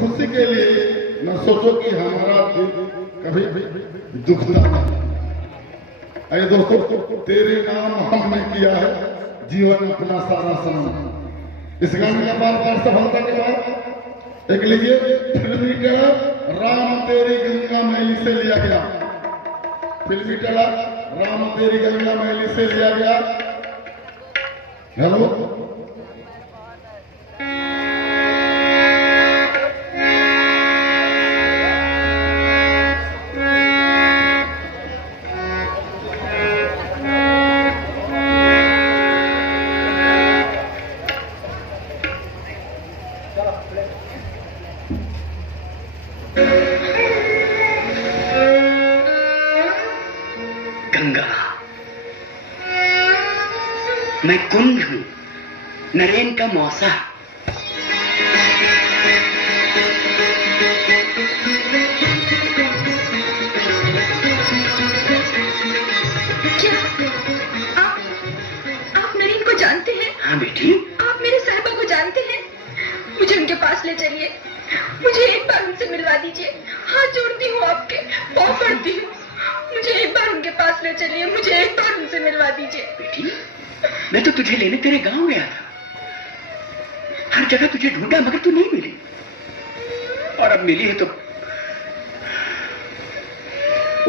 खुशी के लिए न सोचो कि हमारा दिल कभी दुखता नहीं। अरे दोस्तों, तेरे नाम हमने किया है जीवन अपना सारा सनम। इस गाने के बाद सफलता के बाद एक लीजिए फिल्मी टेलर राम तेरी गंगा मैली से लिया गया। फिल्मी टेलर राम तेरी गंगा मैली से लिया गया। हेलो, मैं कुंभ हूं, नरेन का मौसा। क्या आप नरेन को जानते हैं? हाँ बेटी। आप मेरे साहिबा को जानते हैं? मुझे उनके पास ले चलिए, मुझे एक बार उनसे मिलवा दीजिए। हाथ जोड़ती हूँ आपके, पाँव पड़ती हूँ, मुझे एक बार उनके पास ले चलिए, मुझे एक बार उनसे मिलवा दीजिए। बेटी, मैं तो तुझे लेने तेरे गांव गया था, हर जगह तुझे ढूंढा मगर तू नहीं मिली, और अब मिली है तो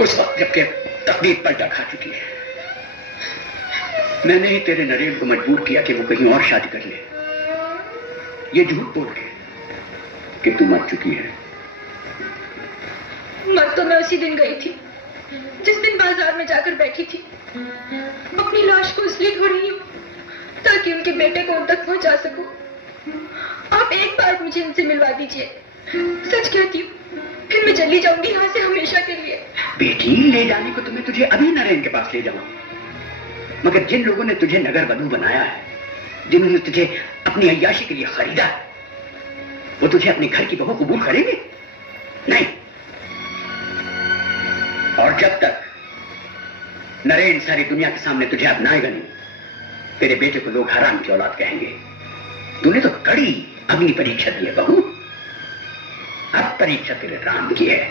उस वक्त जबकि तकदीर पलटा खा चुकी है। मैंने ही तेरे नरेन को मजबूर किया कि वो कहीं और शादी कर ले, ये झूठ बोल के कि तू मर चुकी है। मर तो मैं उसी दिन गई थी जिस दिन बाजार में जाकर बैठी थी। अपनी लाश को इसलिए ढूंढ रही हूँ ताकि उनके बेटे को उन तक पहुंचा सकूं। आप एक बार मुझे इनसे मिलवा दीजिए, सच कहती हूँ, फिर मैं चली जाऊंगी यहाँ से हमेशा के लिए। बेटी, ले जाने को तो मैं तुझे अभी नरेन के पास ले जाऊं, मगर जिन लोगों ने तुझे नगर वधू बनाया है, जिन्होंने तुझे अपनी अय्याशी के लिए खरीदा है, वो तुझे अपने घर की बहू कबूल करेंगे? नहीं। और जब तक नरेन सारी दुनिया के सामने तुझे अपनाएगा नहीं, तेरे बेटे को लोग हराम की औलाद कहेंगे। तूने तो कड़ी अग्नि परीक्षा दी है बहू, अब परीक्षा तेरे राम की है।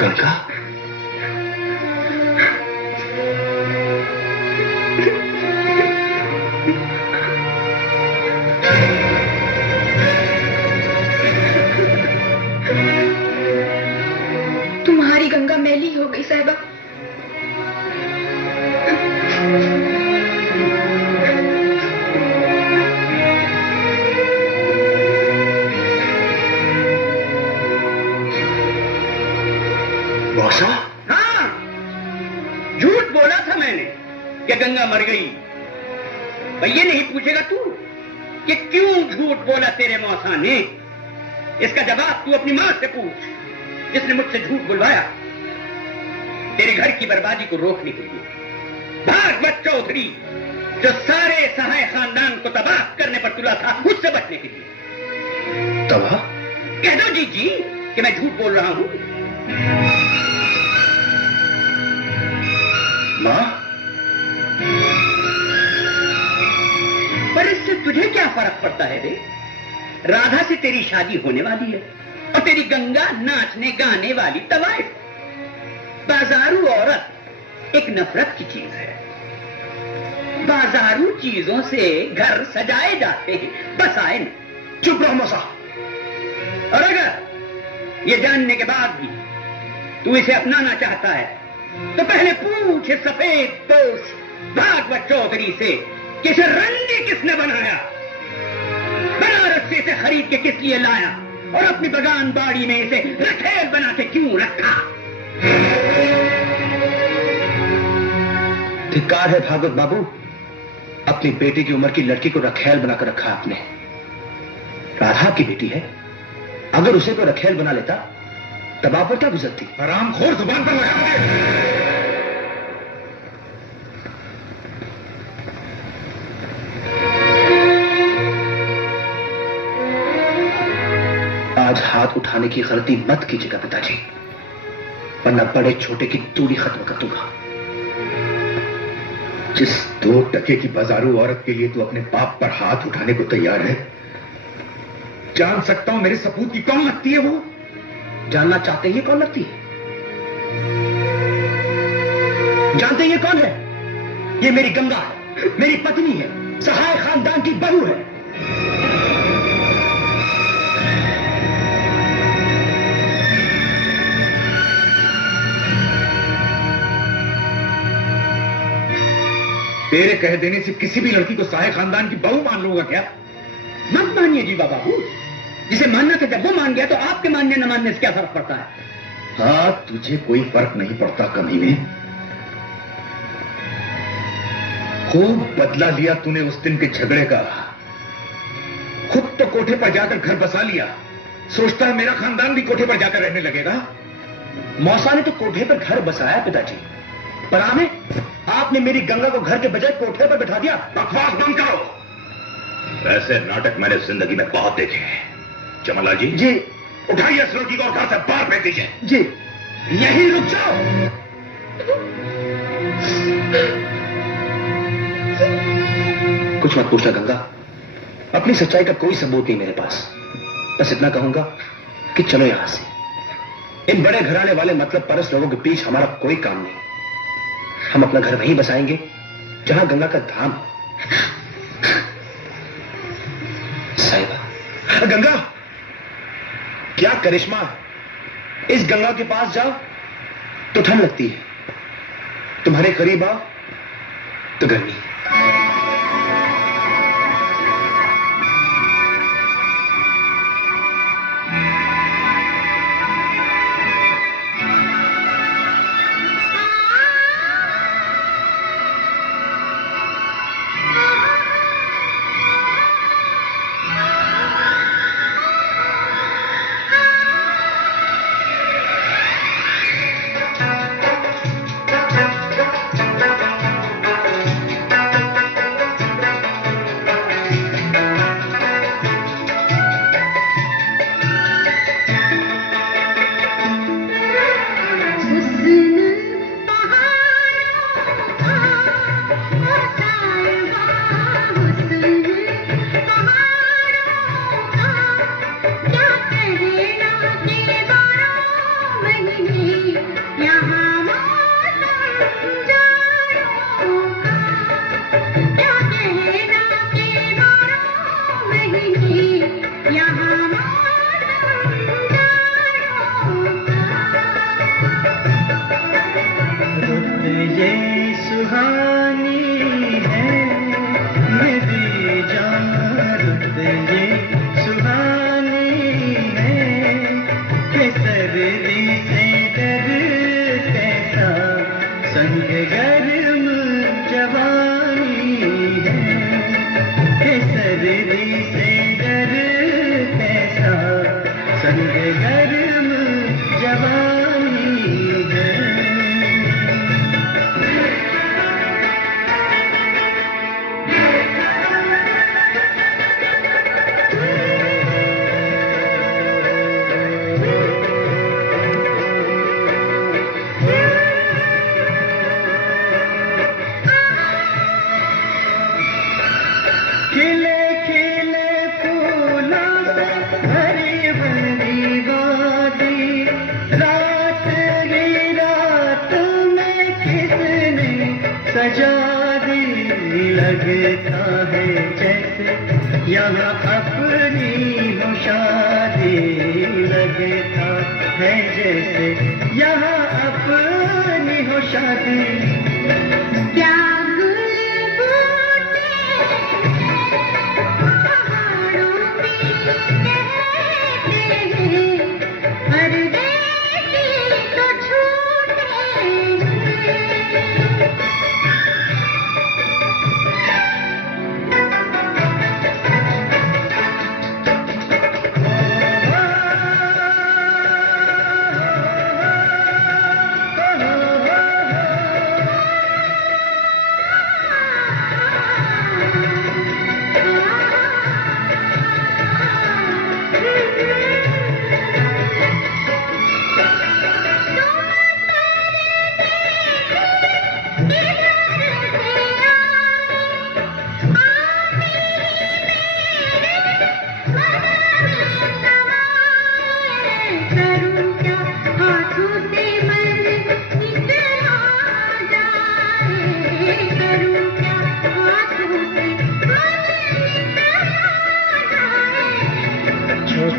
गंगा, तुम्हारी गंगा मैली हो गई साहिबा। मौसा? हाँ, झूठ बोला था मैंने कि गंगा मर गई। पर ये नहीं पूछेगा तू कि क्यों झूठ बोला तेरे मौसा ने। इसका जवाब तू अपनी मां से पूछ, जिसने मुझसे झूठ बुलवाया तेरे घर की बर्बादी को रोकने के लिए। भागवत चौधरी, जो सारे सहाय खानदान को तबाह करने पर तुला था, उससे बचने के लिए। तबाह? कह दो जी कि मैं झूठ बोल रहा हूं। मां? पर इससे तुझे क्या फर्क पड़ता है बे? राधा से तेरी शादी होने वाली है और तेरी गंगा नाचने गाने वाली तवाइफ। बाजारू औरत एक नफरत की चीज है। बाजारू चीजों से घर सजाए जाते हैं, बसाए नहीं। चुप रहो मौसा। और अगर ये जानने के बाद भी तू इसे अपनाना चाहता है तो पहले पूछ सफेद पोश भागवत चौधरी से कि इसे रंडी किसने बनाया, बनारस से इसे खरीद के किस लिए लाया, और अपनी बगान बाड़ी में इसे रखेल बना के क्यों रखा। धिक्कार है भागवत बाबू, अपनी बेटी की उम्र की लड़की को रखेल बनाकर रखा आपने। राधा की बेटी है, अगर उसे कोई रखेल बना लेता तब आप पर क्या गुजरती? हरामखोर, जुबान पर लगा दे। आज हाथ उठाने की गलती मत कीजिएगा पिताजी, वरना बड़े छोटे की दूरी खत्म कर दूंगा। जिस 2 टके की बाजारू औरत के लिए तू अपने बाप पर हाथ उठाने को तैयार है, जान सकता हूं मेरे सपूत की कौन लगती है? वो जानना चाहते हैं कौन लगती है? जानते हैं ये कौन है? ये मेरी गंगा है, मेरी पत्नी है, सहाय खानदान की बहू है। तेरे कह देने से किसी भी लड़की को सहाय खानदान की बहू मान लूंगा क्या? मत मानिए जीवा बाबू। जिसे मानना था जब वो मान गया तो आपके मानने न मानने से क्या फर्क पड़ता है? हाँ, तुझे कोई फर्क नहीं पड़ता कमीने। खूब बदला लिया तूने उस दिन के झगड़े का। खुद तो कोठे पर जाकर घर बसा लिया, सोचता है मेरा खानदान भी कोठे पर जाकर रहने लगेगा। मौसा ने तो कोठे पर घर बसाया पिताजी, पर आपने मेरी गंगा को घर के बजाय कोठे पर बैठा दिया। बकवास बंद करो। ऐसे नाटक मैंने जिंदगी में बहुत देखे हैं। जमलाल जी, जी। उठाइए इस लड़की को और घर से बाहर फेंक दीजिए। जी। यहीं रुक जाओ। कुछ मत पूछना गंगा, अपनी सच्चाई का कोई सबूत नहीं मेरे पास। बस इतना कहूंगा कि चलो यहां से। इन बड़े घराने वाले मतलब परस लोगों के बीच हमारा कोई काम नहीं। हम अपना घर वहीं बसाएंगे जहां गंगा का धाम। साहिबा, गंगा, क्या करिश्मा है। इस गंगा के पास जाओ तो ठंड लगती है, तुम्हारे करीब आओ तो गर्मी।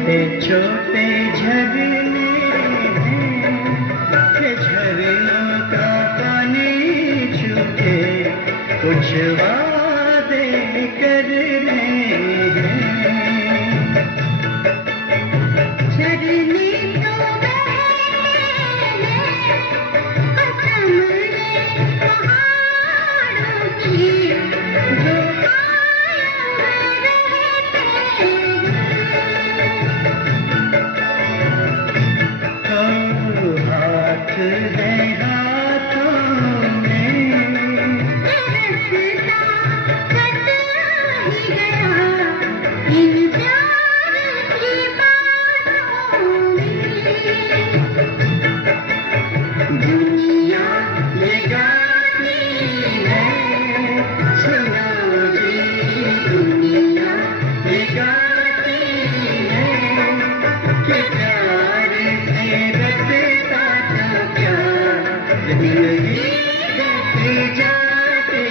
छोटे छोटे झरने हैं, झरनों का पानी छूटे कुछ वादे कर रहे हैं। झरने तो बहने कसम है पहाड़ों की जो कायम रहते हैं। हाथ है हाथों में रस्ता कटा ही गया इन प्यार की बातों में। दुनिया ये गाती है सुनो जी, दुनिया ये गाती है कि प्यार से रखता तो प्यार जिंदगी कट जाती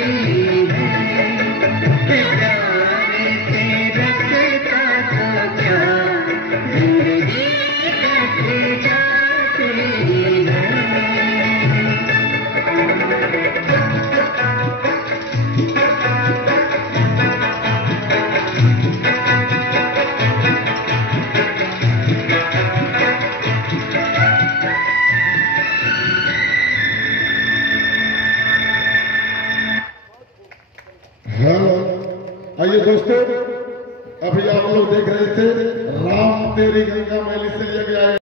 है, कि प्यार से रखता तो प्यार जिंदगी कट जाती है। हेलो, आइए दोस्तों, अभी आप लोग देख रहे थे राम तेरी गंगा मैली से लिया गया है।